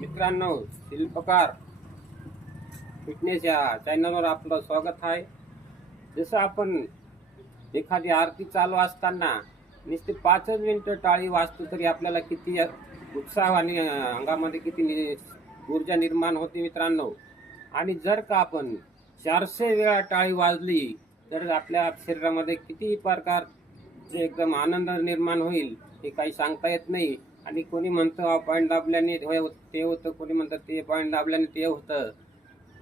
मित्रांनो, शिल्पकार फिटनेस या चॅनलवर आपलं स्वागत आहे. जसं आपण एखादी आरती चालू असताना नुसते 5 मिनिटं टाळी वाजतो तरी आपल्याला किती उत्साह आणि अंगामध्ये किती ऊर्जा निर्माण होते मित्रांनो. आणि जर का आपण 400 वेळा टाळी वाजली तर आपल्या शरीरामध्ये किती प्रकारचे एकदम आनंद निर्माण होईल हे काही सांगता येत नाही. आणि कोणी म्हणतं पॉईंट दाबल्याने ते होतं, कोणी म्हणतं ते पॉईंट दाबल्याने ते होतं.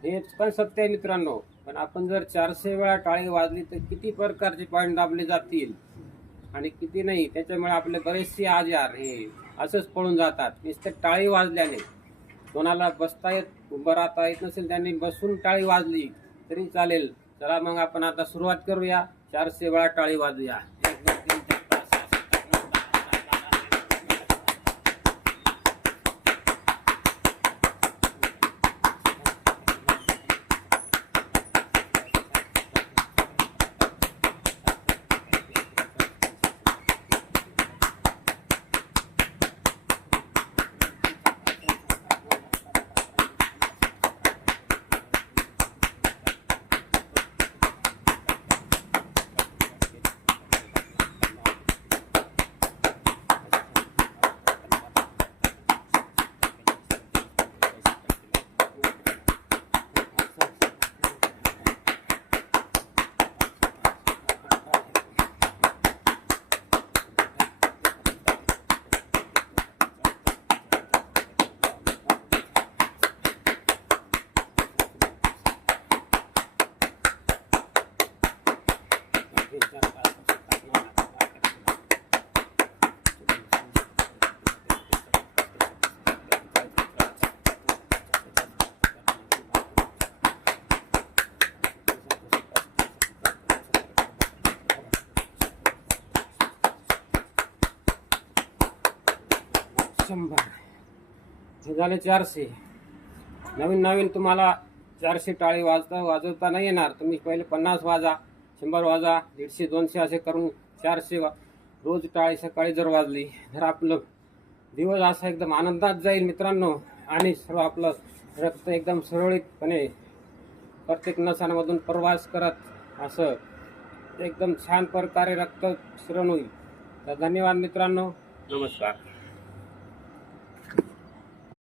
हे पण सत्य आहे मित्रांनो. पण आपण जर 400 वेळा टाळी वाजली तर किती प्रकारचे पॉईंट दाबले जातील आणि किती नाही. त्याच्यामुळे आपले बरेचसे आजार हे असंच पळून जातात नुसते टाळी वाजल्याने. कोणाला बसता येत उभं राहता येत नसेल त्यांनी बसून टाळी वाजली तरी चालेल. चला मग आपण आता सुरुवात करूया. 400 वेळा टाळी वाजूया. हे झाले 400. नवीन तुम्हाला 400 टाळी वाजवता नाही येणार. तुम्ही पहिले 50 वाजा, 100 वाजा, 150, 200 असे करून 400 रोज टाळी सकाळी जर वाजली तर आपलं दिवस असा एकदम आनंदात जाईल मित्रांनो. आणि सर्व आपलं रक्त एकदम सुरळीतपणे प्रत्येक नसांमधून प्रवास करत असं एकदम छान प्रकारे रक्त स्रवण होईल. तर धन्यवाद मित्रांनो. नमस्कार.